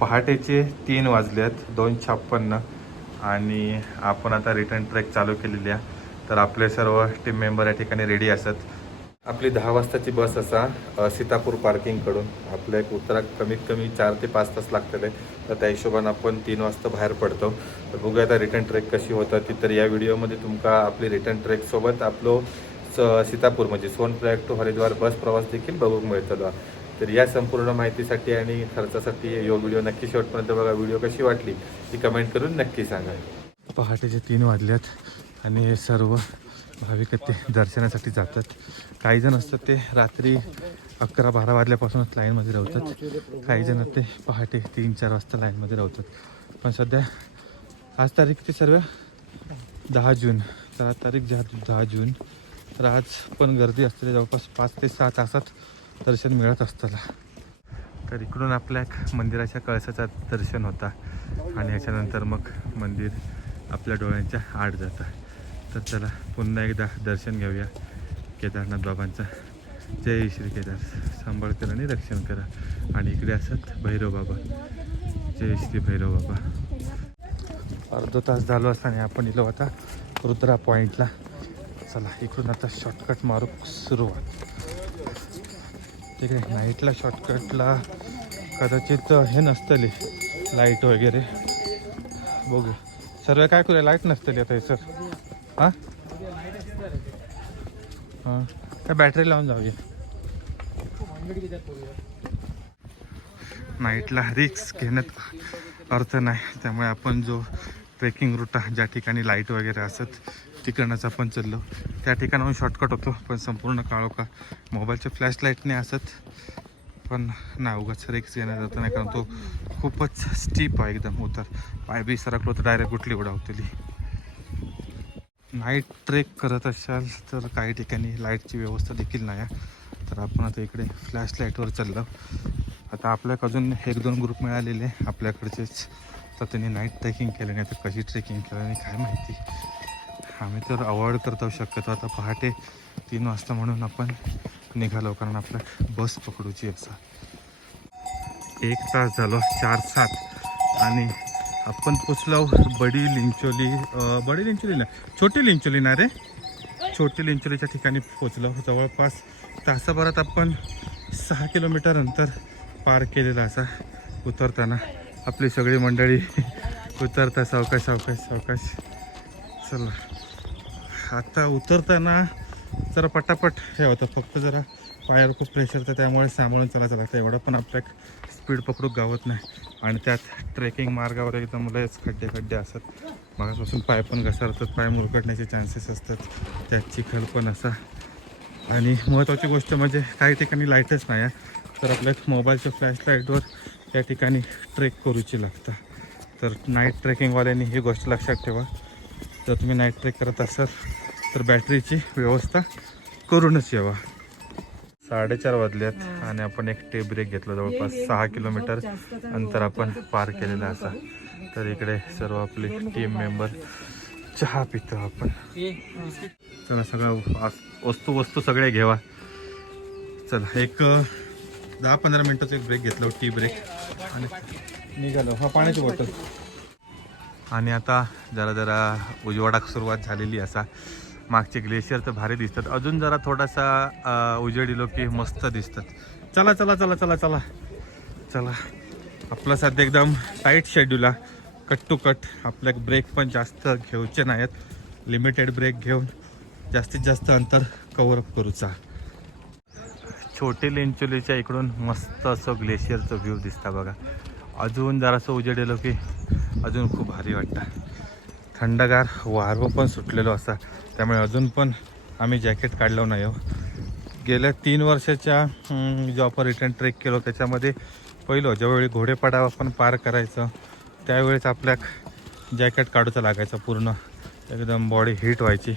पहाटेचे 3 वाजलेत 2:56 आणि आपण आता रिटर्न ट्रेक चालू केलेली आहे. तर आपले सर्व टीम मेंबर या ठिकाणी रेडी असत. आपली 10 वाजताची बस असा सीतापूर पार्किंगकडून आपल्या एक उत्तरा कमीत कमी 4 ते 5 तास लागतले. तर त्या हिशोबाने आपण 3 वाजता बाहेर पडतो. तर बघूया आता रिटर्न ट्रेक कशी होतं ती. तर या व्हिडिओमध्ये तुमका आपली रिटर्न ट्रेकसोबत आपलो सीतापूर म्हणजे सोनप्रयाग टू हरिद्वार बस प्रवास देखील बघूक मिळतो. तर या संपूर्ण माहितीसाठी आणि खर्चासाठी यो व्हिडिओ नक्की शेवटपर्यंत बघा. व्हिडिओ कशी वाटली ती कमेंट करून नक्की सांगा. पहाटेचे 3 वाजल्यात आणि हे सर्व भाविक ते दर्शनासाठी जातात. काही जण असतात ते रात्री 11-12 वाजल्यापासूनच लाईनमध्ये राहतात. काही जण ते पहाटे 3-4 वाजता लाईनमध्ये राहतात. पण सध्या आज तारीख ते सर्व 10 जून. तर आज तारीख 10 जून. तर आज पण गर्दी असते. जवळपास 5 ते 6 तासात दर्शन मिळत असताना. तर इकडून आपल्या मंदिराच्या कळसाचं दर्शन होता आणि ह्याच्यानंतर मग मंदिर आपल्या डोळ्यांच्या आड जातं. तर चला पुन्हा एकदा दर्शन घेऊया केदारनाथ बाबांचं. जय श्री केदार, सांभाळ करा आणि रक्षण करा. आणि इकडे असत भैरव बाबा. जय श्री भैरव बाबा. अर्धा तास झालो असताना आपण इलो आता रुद्रा पॉईंटला. चला इकडून आता शॉर्टकट मारू सुरुवात. ठीक आहे. नाईटला शॉर्टकटला कदाचित हे नसतले लाईट वगैरे. बघू सर्व काय करूया. लाईट नसतली आता हे सर. हां हां काय बॅटरी लावून जाऊया. नाईटला रिस्क घेण्यात अर्थ नाही. त्यामुळे आपण जो ट्रेकिंग रूट ज्या ठिकाणी लाईट वगैरे असत तिकडनंच आपण चाललो. त्या ठिकाणाहून शॉर्टकट होतो पण संपूर्ण काळोखा. मोबाईलच्या फ्लॅश लाईटने असत पण नाही उगाच रिक्स घेण्यात जातं नाही. कारण तो खूपच स्टीप आहे एकदम. उतर पाय बी सरकलो तर डायरेक्ट गुटली उडावतली. नाईट ट्रेक करत असाल तर काही ठिकाणी लाईटची व्यवस्था देखील नाही आहे. तर आपण आता इकडे फ्लॅश लाईटवर चाललो. आता आपल्याक अजून 1-2 ग्रुप मिळालेले आपल्याकडचेच. तर त्यांनी नाईट ट्रेकिंग केलं नाही तर कशी ट्रेकिंग केलं नाही काय माहिती. आम्ही तर अवॉइड करतो शक्यतो. आता पहाटे 3 वाजता म्हणून आपण निघालो कारण आपल्या बस पकडूची असा. 1 तास झालो 4-7 आणि आपण पोचलो बडी लिंचोली ना छोटी लिंचोली ना रे. छोटी लिंचोलीच्या ठिकाणी पोचलो. जवळपास तासाभरात आपण 6 किलोमीटर अंतर पार केलेलं असा. उतरताना आपली सगळी मंडळी उतरता सावकाश सावकाश सावकाश. चला आता उतरताना जरा पटापट हे होतं. फक्त जरा पायावर खूप प्रेशर तर त्यामुळे सांभाळून चालायचं लागतं. एवढं पण आपल्या स्पीड पकडू गावत नाही. आणि त्यात ट्रेकिंग मार्गावर एकदम लयच खड्डे असतात. मागापासून पाय पण घसरतात. पाय मुरगडण्याचे चान्सेस असतात. त्यात चिखल पण असा. आणि महत्त्वाची गोष्ट म्हणजे काही ठिकाणी लाईटच नाही आहे. तर आपल्या मोबाईलच्या फ्लॅश लाईटवर त्या ठिकाणी ट्रेक करूची लागतं. तर नाईट ट्रेकिंगवाल्यांनी ही गोष्ट लक्षात ठेवा. जर तुम्ही नाईट ट्रेक करत असाल तर बॅटरीची व्यवस्था करूनच यावा. 4:30 वाजल्यात आणि आपण एक टी ब्रेक घेतला. जवळपास 6 किलोमीटर अंतर आपण पार केलेलं असा. तर इकडे सर्व आपले टीम मेंबर चहा पितो आपण. चला सगळं वस्तू सगळे घेवा. चला एक 10-15 मिनटाचा एक ब्रेक घेतला टी ब्रेक आणि निघालो. हा पाण्याची बॉटल. आणि आता जरा उजवाडाक सुरुवात झालेली असा. मागचे ग्लेशियर तर भारी दिसतात. अजून जरा थोडासा उजेड दिलो की मस्त दिसतात. चला चला चला चला चला चला. आपला सध्या एकदम टाईट शेड्यूल आहे. Cut to cut. आपल्या ब्रेक पण जास्त घेऊचे नाहीत. लिमिटेड ब्रेक घेऊन जास्तीत जास्त अंतर कव्हरअप करूचा. छोटी लिंचोलीच्या इकडून मस्त असं ग्लेशियरचं व्ह्यू दिसता बघा. अजून जरासं उजेड दिलो की अजून खूप भारी वाटतं. थंडगार वारं पण सुटलेलो असा. त्यामुळे अजून पण आम्ही जॅकेट काढलो नाही हो. गेल्या 3 वर्षाच्या जो आपण रिटर्न ट्रेक केलो त्याच्यामध्ये पहिलं ज्यावेळी घोडेपाडा आपण पार करायचं त्यावेळेस आपल्या जॅकेट काढूचं लागायचं. पूर्ण एकदम बॉडी हीट व्हायची.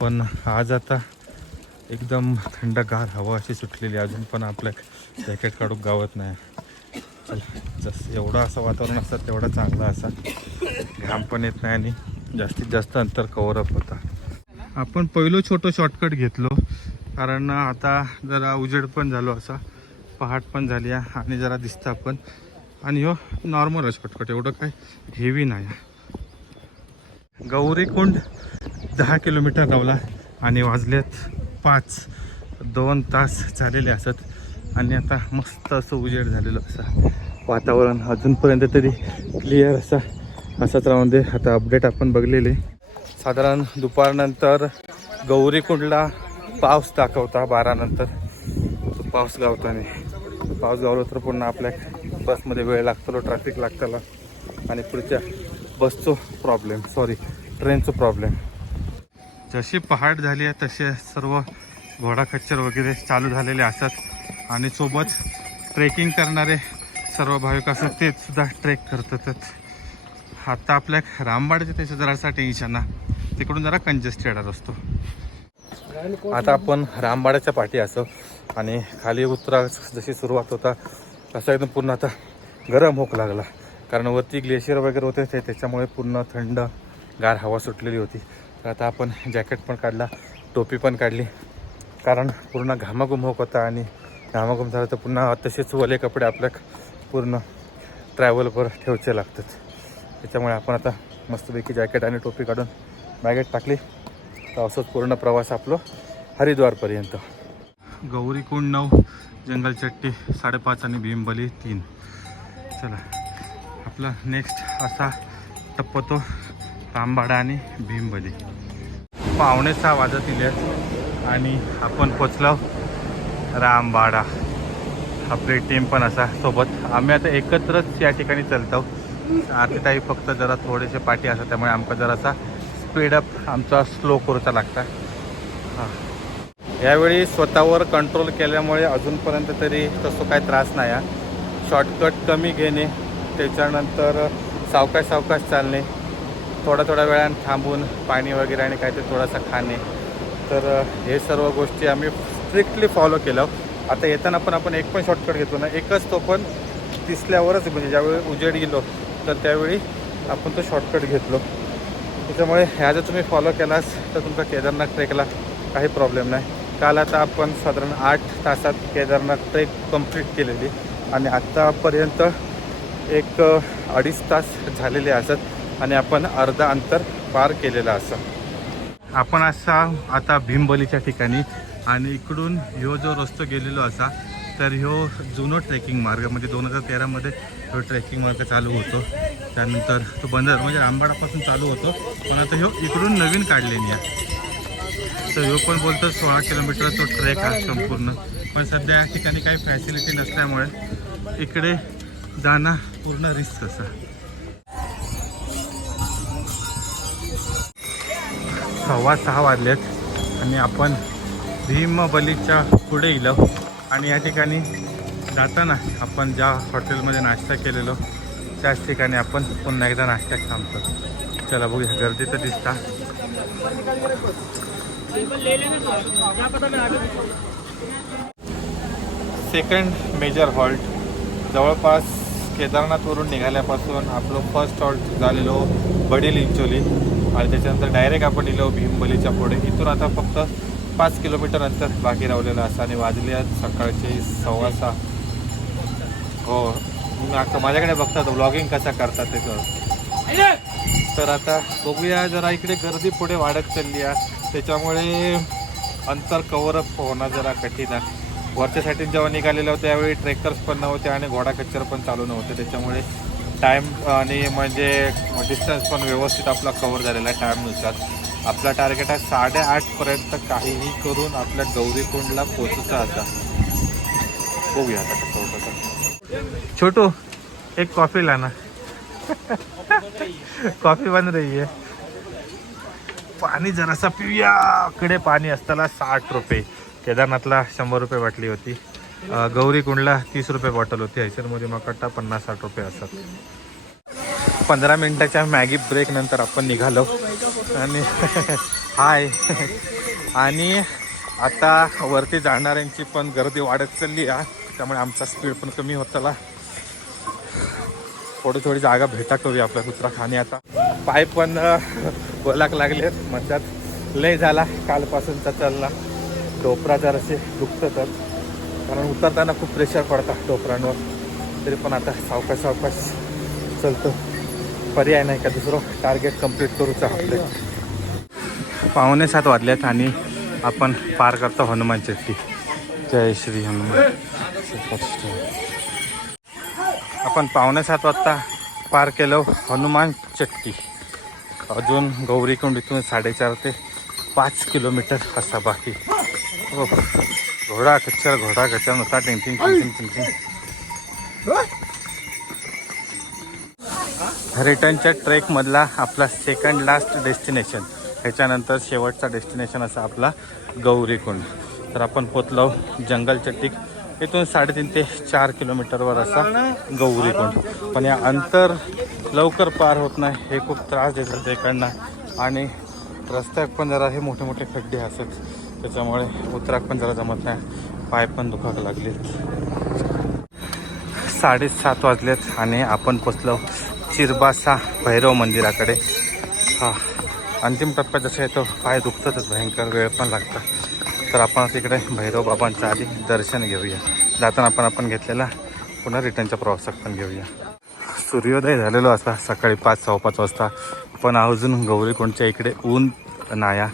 पण आज आता एकदम थंडगार हवा अशी सुटलेली. अजून पण आपल्या जॅकेट काढूक गावत नाही. जसं एवढं असं वातावरण असतं तेवढं चांगलं असा. घाम पण येत नाही आणि जास्तीत जास्त अंतर कव्हरअप होता. आपण पहिलं छोटं शॉर्टकट घेतलो कारण आता जरा उजेड पण झालो असा. पहाट पण झाली आहे आणि जरा दिसतं आपण आणि हो नॉर्मल शॉर्टकट, एवढं काय हेवी नाही. गौरीकुंड 10 किलोमीटर लावला आणि वाजलेत 5. 2 तास झालेले असत आणि आता मस्त असं उजेड झालेलं असं वातावरण अजूनपर्यंत तरी क्लिअर असाच राहून दे. आता अपडेट आपण बघलेले साधारण दुपारनंतर गौरीकुंडला पाऊस दाखवता 12 नंतर. तो पाऊस गावताना पाऊस गावलो तर पुन्हा आपल्या बसमध्ये वेळ लागतो, ट्रॅफिक लागताला आणि पुढच्या बसचो प्रॉब्लेम, ट्रेनचं प्रॉब्लेम. जशी पहाट झाली आहे तसे सर्व घोडा खच्चर वगैरे चालू झालेले असतात आणि सोबत ट्रेकिंग करणारे सर्व भाविक असतात ते सुद्धा ट्रेक करतात. आता आपल्या रामबाडचे त्याचं जरासा टेन्शन ना, तिकडून जरा कंजेस्टेड असतो. आता आपण रामबाडाच्या पाठी असो आणि खाली उतरा जशी सुरुवात होता तसा एकदम पूर्ण आता गरम होक लागला, कारण वरती ग्लेशियर वगैरे होते त्याच्यामुळे पूर्ण थंड गार हवा सुटलेली होती. तर आता आपण जॅकेट पण काढला, टोपी पण काढली, कारण पूर्ण घामाघूम होक होता आणि घामाघूम झालं तर पुन्हा तसेच ओले कपडे आपल्या पूर्ण ट्रॅव्हलवर ठेवायचे लागतात. त्याच्यामुळे आपण आता मस्तपैकी जॅकेट आणि टोपी काढून बॅगेत टाकली. तर असंच पूर्ण प्रवास आपलं हरिद्वारपर्यंत. गौरीकुंड 9, जंगलचट्टी 5.5 आणि भीमबली 3. चला आपला नेक्स्ट असा टप्पा तो रामबाडा आणि भीमबली. 5:45 वाजत आहेत आणि आपण पोचलो रामबाडा. आपली टीम पण असा सोबत, आम्ही आता एकत्रच या ठिकाणी चालतो. आरतीताई फक्त जरा थोडेसे पाठी असतात त्यामुळे आमका जरासा स्पीडअप आमचा स्लो करूचा लागता. हां, यावेळी स्वतःवर कंट्रोल केल्यामुळे अजूनपर्यंत तरी तसं काही त्रास नाही आहे. शॉर्टकट कमी घेणे, त्याच्यानंतर सावकाश चालणे, थोड्या वेळानं थांबून पाणी वगैरे आणि काहीतरी थोडासा खाणे. तर हे सर्व गोष्टी आम्ही स्ट्रिक्टली फॉलो केलं. आता येताना पण आपण एक पण शॉर्टकट घेतो ना, एकच तो पण दिसल्यावरच, म्हणजे ज्यावेळी उजेड गेलो तर त्यावेळी आपण तो शॉर्टकट घेतलो. त्याच्यामुळे ह्या जर तुम्ही फॉलो केलास तर तुमचा केदारनाथ ट्रेकला काही प्रॉब्लेम नाही. काल आता आपण साधारण 8 तासात केदारनाथ ट्रेक कंप्लीट केलेली आणि आत्तापर्यंत 1-2.5 तास झालेले असत आणि आपण अर्धा अंतर पार केलेलं असं. आपण असा आता भीमबलीच्या ठिकाणी आणि इकडून ह्यो जो रस्तो गेलेलो असा तर ह्यो जुनो ट्रेकिंग मार्ग, म्हणजे 2013 ह्यो ट्रेकिंग मार्ग चालू होतो. त्यानंतर तो बंद, म्हणजे रामबाडापासून चालू होतो, पण आता ह्यो इकडून नवीन काढलेली आहे. तर ह्यो पण बोलतो 16 किलोमीटर तो ट्रेक आहे संपूर्ण. पण सध्या या ठिकाणी काही फॅसिलिटी नसल्यामुळे इकडे जाणं पूर्ण रिस्क असं. 6:15 वाजलेत आणि आपण भीमबलीच्या पुढे गेलो आणि या ठिकाणी जाताना आपण ज्या हॉटेलमध्ये नाश्ता केलेलो त्याच ठिकाणी आपण पुन्हा एकदा नाश्त्यात थांबतो. चला बघूया, गर्दी तर दिसता. सेकंड मेजर हॉल्ट जवळपास केदारनाथवरून निघाल्यापासून आपलं फर्स्ट हॉल्ट झालेलो बडी-लिंचोली आणि त्याच्यानंतर डायरेक्ट आपण गेलो भीमबलीच्या पुढे. इथून आता फक्त 5 किलोमीटर अंतर बाकी राहिलेलं असं आणि वाजले आहेत सकाळचे 6:15. हो, तुम्ही आता माझ्याकडे बघता व्लॉगिंग कसा करतात त्याचं. तर आता बघूया, जरा इकडे गर्दी पुढे वाढत चालली आहे त्याच्यामुळे अंतर कव्हरअप होणं जरा कठीण आहे. वरच्या साईडून जेव्हा निघालेलं होतं त्यावेळी ट्रेकर्स पण नव्हते आणि घोडा खच्चर पण चालू नव्हते, त्याच्यामुळे टाईम आणि म्हणजे डिस्टन्स पण व्यवस्थित आपला कव्हर झालेला आहे टाईमनुसार. आपला टार्गेट आहे 8:30पर्यंत काहीही करून आपल्या गौरीकुंडला पोचचा आता. बघूया आता कसं होतं. छोटू एक कॉफी लाना. कॉफी बन रही है. पाणी जरासा पिऊया. कडे पाणी असताना 60 रुपये, केदारनाथला 100 रुपये बाटली होती, गौरीकुंडला 30 रुपये बॉटल होती. हैसरमध्ये मकट्टा 50-60 रुपये असतात. 15 मिनिटाच्या मॅगी ब्रेक नंतर आपण निघालो आणि हाय आणि आता वरती जाणाऱ्यांची पण गर्दी वाढत चालली आहे, त्यामुळे आमचा स्पीड पण कमी होताला. थोडी जागा भेटा करूया आपल्या कुत्रा. आणि आता पाय पण बोलाक लागलेत, मध्यात लय झाला कालपासूनचा चालला. डोपरा जरासे दुखतं तर, कारण उतरताना खूप प्रेशर पडतात डोपरांवर. तरी पण आता सावकाश सावकाश चलतो, पर्याय नाही का दुसरं टार्गेट कंप्लीट करूचं आपले. 6:45 वाजल्यात आणि आपण पार करतो हनुमान चट्टी. जय श्री हनुमान. आपण 6:45 वाजता पार केलं हनुमान चट्टी. अजून गौरीकुंड इथून 4.5 ते 5 किलोमीटर असा बाकी. घोडा खच्चर नुसता टिंग. रिटर्नच्या ट्रेकमधला आपला सेकंड लास्ट डेस्टिनेशन, ह्याच्यानंतर शेवटचा डेस्टिनेशन असा आपला गौरीकुंड. तर आपण पोचलो जंगल चट्टी. इथून 3.5 ते 4 किलोमीटरवर असा गौरीकुंड. पण या अंतर लवकर पार होत नाही, हे खूप त्रास देतात इकडनं. आणि रस्त्यात पण जरा हे मोठे मोठे खड्डे असत, त्याच्यामुळे उतराक पण जरा जमत नाही, पाय पण दुखायला लागलेत. 7:30 वाजलेत आणि आपण पोचलो चिरबासा भैरव मंदिराकडे. हा अंतिम टप्प्यात जसं येतो पाय दुखतातच, भयंकर वेळ पण लागतं. तर आपण तिकडे भैरव बाबांचं आधी दर्शन घेऊया. जाताना आपण घेतलेला पुन्हा रिटर्नच्या प्रवासात पण घेऊया. सूर्योदय झालेलो असा सकाळी 5-5:15 वाजता. पण अजून गौरीकुंडच्या इकडे ऊन नाया,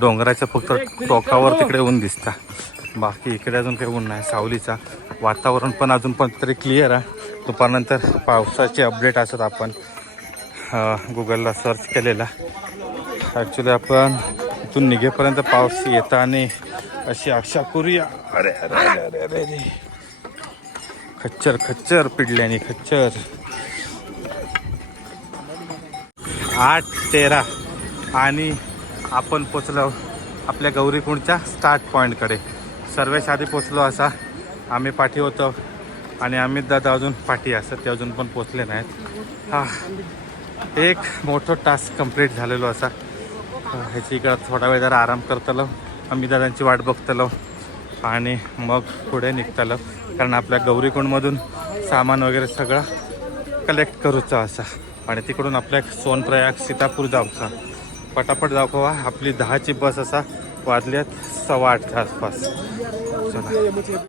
डोंगराच्या फक्त टोकावर तिकडे ऊन दिसता, बाकी इकडे अजून काही ऊन नाही. सावलीचा वातावरण पण अजून पण तरी क्लिअर आहे. दुपारनंतर पावसाचे अपडेट असत, आपण गुगलला सर्च केलेला. ॲक्च्युली आपण इथून निघेपर्यंत पाऊस येता आणि अशी आशा करूया. अरे अरे अरे अरे अरे खच्चर पिडल्याने खच्चर. 8:13 आणि आपण पोचलो आपल्या गौरीकुंडच्या स्टार्ट पॉईंटकडे. सर्वेश आधी पोचलो असा, आम्ही पाठी होतो आणि अमित दादा अजून पाठी असत, ते अजून पण पोचले नाहीत. हा एक मोठं टास्क कंप्लीट झालेलो असा. ह्याची इकडं थोडा वेळ जरा आराम करतलो, अमित दादांची वाट बघतलो आणि मग पुढे निघतलो, कारण आपल्या गौरीकुंडमधून सामान वगैरे सगळं कलेक्ट करूचा असा. आणि तिकडून आपल्या सोनप्रयाग सीतापूर जाऊचा. पटापट जाऊ कवा, आपली 10ची बस असा. वाजल्यात 8:15च्या आसपास. चला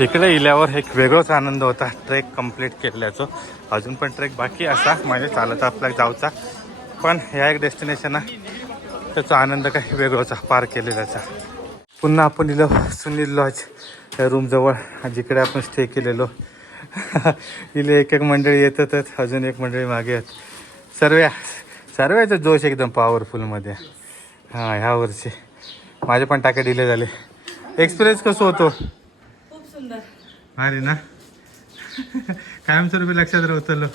इकडे इल्यावर एक वेगळाच आनंद होता ट्रेक कंप्लीट केल्याचं. अजून पण ट्रेक बाकी असा, म्हणजे चालत आपल्याला जाऊचा. पण ह्या एक डेस्टिनेशन आहे, त्याचा आनंद काही वेगळाचा पार केलेलाचा. पुन्हा आपण इलो सुनील लॉज या रूमजवळ, जिकडे आपण स्टे केलेलो. इले एक मंडळी येतातच, अजून एक मंडळी मागे आहेत. सर्वांचा जोश एकदम पॉवरफुलमध्ये. हां ह्या वर्षी माझे पण टाके डिले झाले. एक्सपिरियन्स कसं होतो? खूप सुंदर. अरे ना कायमस्वरूपी लक्षात राहतलो.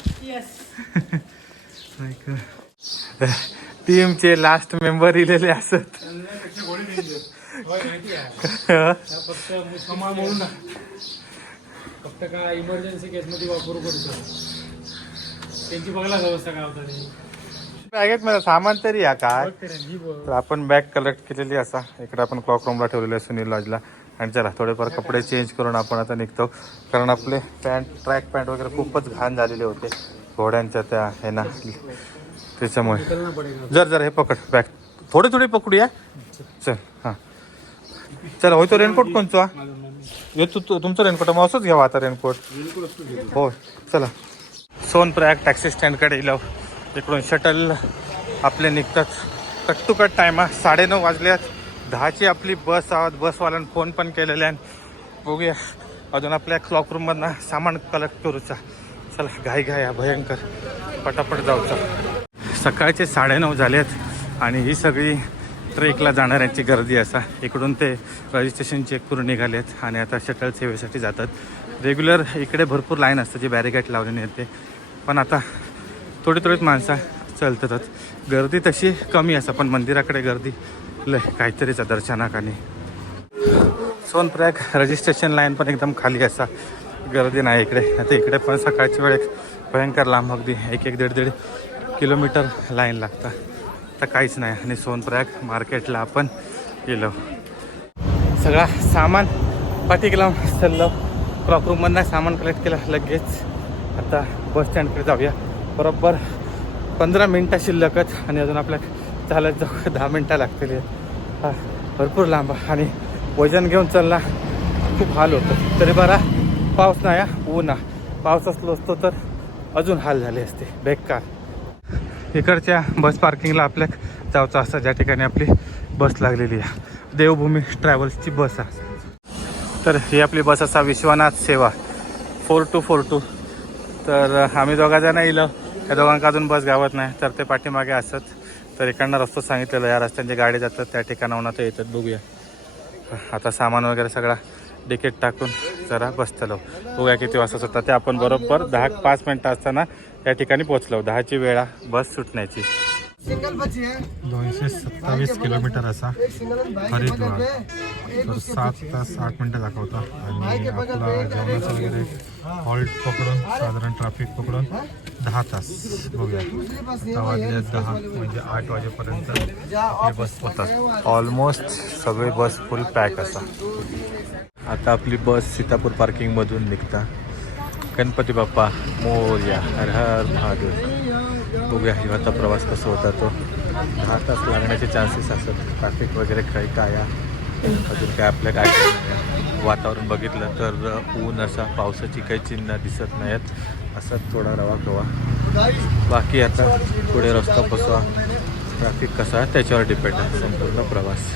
टीमचे लास्ट मेंबर इलेले असत. फक्त का इमर्जन्सी केसमध्ये वापरू करतो, त्यांची बघला व्यवस्था काय होता नाही. बॅगेत मला सामान तरी या काय. तर आपण बॅग कलेक्ट केलेली असा. इकडे आपण क्लॉक रूमला ठेवलेलं आहे सुनील लॉजला. आणि चला थोडेफार कपडे चेंज करून आपण आता निघतो, कारण आपले ट्रॅक पॅन्ट वगैरे खूपच घाण झालेले होते घोड्यांच्या त्या हे ना, त्याच्यामुळे. जर हे पकड बॅग, थोडे पकडूया. चल हां चला. होय तो रेनकोट कोणचा ये? तुमचं रेनकोट मग असंच घ्यावा आता रेनकोट. हो चला. सोनप्रयाग टॅक्सी स्टँडकडे येलो. इकडून शटल आपले निघतात कट टू कट टाईम. 9:30 वाजल्यात. 10ची आपली बस आहोत. बसवाल्यानं फोन पण केलेले आहे. बघूया अजून आपल्या क्लॉक रूममधनं सामान कलेक्ट करूचा. चला घाई भयंकर पटापट जाऊचा. सकाळचे 9:30 झालेत आणि ही सगळी ट्रेकला जाणाऱ्यांची गर्दी असा. इकडून ते रजिस्ट्रेशन चेक करून निघालेत आणि आता शटल सेवेसाठी जातात. रेग्युलर इकडे भरपूर लाईन असते जी बॅरिकेड लावलेली येते, पण आता थोडीच माणसं चलतात. गर्दी तशी कमी असा, पण मंदिराकडे गर्दी लय काहीतरीचा दर्शनाकाने. सोनप्रयाग रजिस्ट्रेशन लाईन पण एकदम खाली असा, गर्दी नाही इकडे. आता इकडे पण सकाळची वेळ भयंकर लांब, अगदी 1-1.5 किलोमीटर लाईन लागतं. तर काहीच नाही. आणि सोनप्रयाग मार्केटला आपण गेलो. सगळा सामान पाठीक लावून चाललो. क्लॉक रूममधनं सामान कलेक्ट केलं. लगेच आता बस स्टँडकडे जाऊया. बरोबर 15 मिनटं शिल्लकच आणि अजून आपल्याला चालत जाऊ 10 मिनटं लागतील. हा भरपूर लांब आणि वजन घेऊन चालला खूप हाल होतं. तरी बरा पाऊस नाही, ऊन पाऊस असलो असतो तर अजून हाल झाले असते बेकार. इकडच्या बस पार्किंगला आपल्या जायचं असतं ज्या ठिकाणी आपली बस लागलेली आहे, देवभूमी ट्रॅव्हल्सची बस आहे. तर ही आपली बस असा विश्वनाथ सेवा 4242. तर आम्ही दोघांजणं इलो, त्या दोघांका अजून बस गावत नाही, तर ते पाठीमागे असत. तर इकडनं रस्ता सांगितलेलं, या रस्त्यांची गाडी जातात त्या ठिकाणाहून आता येतात. बघूया आता सामान वगैरे सगळा तिकीट टाकून जरा बसतलो. बघूया किती वाजता होता ते. आपण बरोबर 10-5 मिनटं असताना या ठिकाणी पोचलो. 10ची वेळा बस सुटण्याची. 227 किलोमीटर असा हरिद्वार. तर 7 तास 8 मिनटं दाखवता. आणि आपला जेवणाचं वगैरे हॉल्ट पकडून साधारण ट्रॅफिक पकडून 10 तास. बघूया आता वाजले 10 म्हणजे 8 वाजेपर्यंत हे बस होतात. ऑलमोस्ट सगळे बस फुल पॅक असा. आता आपली बस सीतापूर पार्किंगमधून निघता. गणपती बाप्पा मोरया, हर हर महादेव. बघूया आता प्रवास कसा होता तो. 10 तास लागण्याचे चान्सेस असतात. ट्रॅफिक वगैरे काही काय अजून काय आपल्या काय नाही. वातावरण बघितलं तर ऊन असा, पावसाची काही चिन्ह दिसत नाहीत. असाच थोडा रवा कवा. बाकी आता पुढे रस्ता कसा, ट्रॅफिक कसा आहे त्याच्यावर डिपेंड आहे संपूर्ण प्रवास.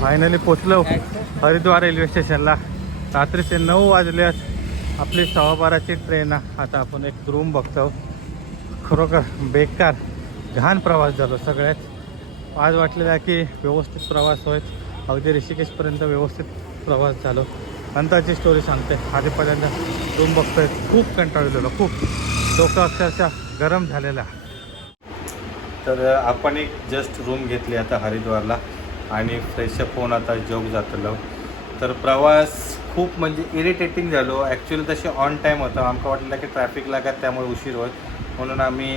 फायनली पोचलो हरिद्वार रेल्वे स्टेशनला. रात्रीचे 9 वाजल्यात. आपली 12:15ची ट्रेन. आता आपण एक रूम बघतो. खरोखर बेकार घाण प्रवास झालो सगळ्यात. आज वाटलेला की व्यवस्थित प्रवास होईल, अगदी ऋषिकेशपर्यंत व्यवस्थित प्रवास झालो. नंतरची स्टोरी सांगते. आधीपर्यंत रूम बघतोय, खूप कंटाळलेलो, खूप डोकं अक्षरशः गरम झालेला. तर आपण एक जस्ट रूम घेतली आता हरिद्वारला आणि फ्रेशअप होऊन आता जोग जातलो. तर प्रवास खूप म्हणजे इरिटेटिंग झालो. ॲक्च्युली तसे ऑन टाईम होता. आमका वाटलं की ट्रॅफिक लागत त्यामुळे उशीर होत, म्हणून आम्ही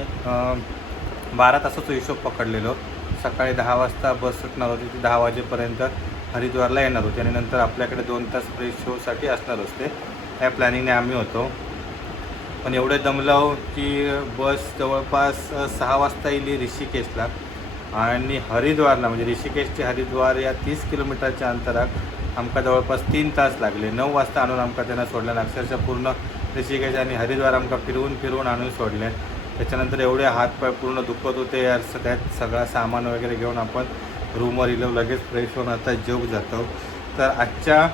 12 तासाचा हिशोब पकडलेलो. सकाळी 10 वाजता बस सुटणार होती, ती 10 वाजेपर्यंत हरिद्वारला येणार होती आणि नंतर आपल्याकडे 2 तास फ्रेश शोसाठी असणार असते. त्या प्लॅनिंगने आम्ही होतो. पण एवढे दमलो की बस जवळपास 6 वाजता येईल ऋषिकेशला आणि हरिद्वारला, म्हणजे ऋषिकेश ते हरिद्वार या 30 किलोमीटरच्या अंतरात आमका जवळपास 3 तास लागले. 9 वाजता आणून आमका त्यांना सोडल्यानं अक्षरशः पूर्ण ऋषिकेश आणि हरिद्वार आमका फिरवून आणून सोडले. त्याच्यानंतर एवढे हातपाय पूर्ण दुखत होते यार. त्यात सगळा सामान वगैरे घेऊन आपण रूमवर इलो, लगेच फ्रेश होऊन आता जोग जातो. तर आजच्या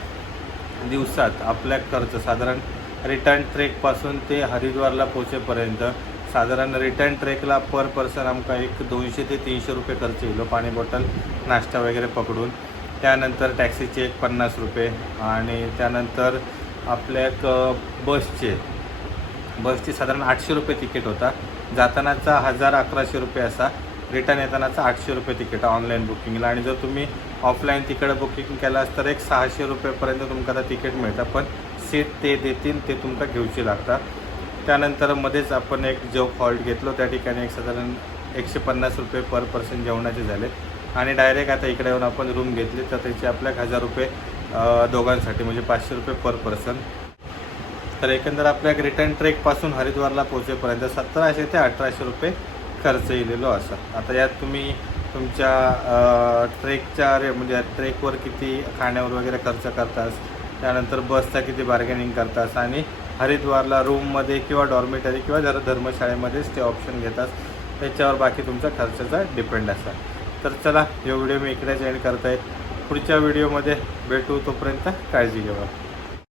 दिवसात आपल्या खर्च साधारण रिटर्न ट्रेकपासून ते हरिद्वारला पोचेपर्यंत साधारण रिटर्न ट्रेकला पर पर्सन आमका एक 200 ते 300 रुपये खर्च येईल. पाणी बॉटल, नाश्ता वगैरे पकडून. त्यानंतर टॅक्सीचे एक 50 रुपये आणि त्यानंतर आपल्या एक बसची साधारण 800 रुपये तिकीट होता. जातानाचा 1000-1100 रुपये असा, रिटर्न येतानाचा 800 रुपये तिकीट ऑनलाईन बुकिंगला. आणि जर तुम्ही ऑफलाईन तिकडं बुकिंग केलास तर एक 600 रुपयेपर्यंत तुमका आता तिकीट मिळतं, पण सीट ते देतील ते तुमका घेऊची लागतात. त्यानंतर मध्येच आपण एक जोग हॉल्ट घेतलो, त्या ठिकाणी एक साधारण 150 रुपये पर पर्सन जेवणाचे झाले आणि डायरेक्ट आता इकडे येऊन आपण रूम घेतली तर त्याचे आपल्या 1000 रुपये दोघांसाठी, म्हणजे 500 रुपये पर पर्सन. तर एकंदर आपल्या रिटर्न ट्रेकपासून हरिद्वारला पोहोचेपर्यंत 1700 ते 1800 रुपये खर्च येलेलो असा. आता यात तुम्ही तुमच्या ट्रेकच्या म्हणजे ट्रेकवर किती खाण्यावर वगैरे खर्च करतास, त्यानंतर बसचा किती बार्गेनिंग करतास आणि हरिद्वारला रूममध्ये किंवा डॉर्मेटरी किंवा जरा धर्मशाळेमध्ये स्टे ऑप्शन घेतात, त्याच्यावर बाकी तुमचा खर्चाचा डिपेंड असतात. तर चला, हा व्हिडिओ मी इकडेच एंड करत आहे. पुढच्या व्हिडिओमध्ये भेटू, तोपर्यंत काळजी घ्या.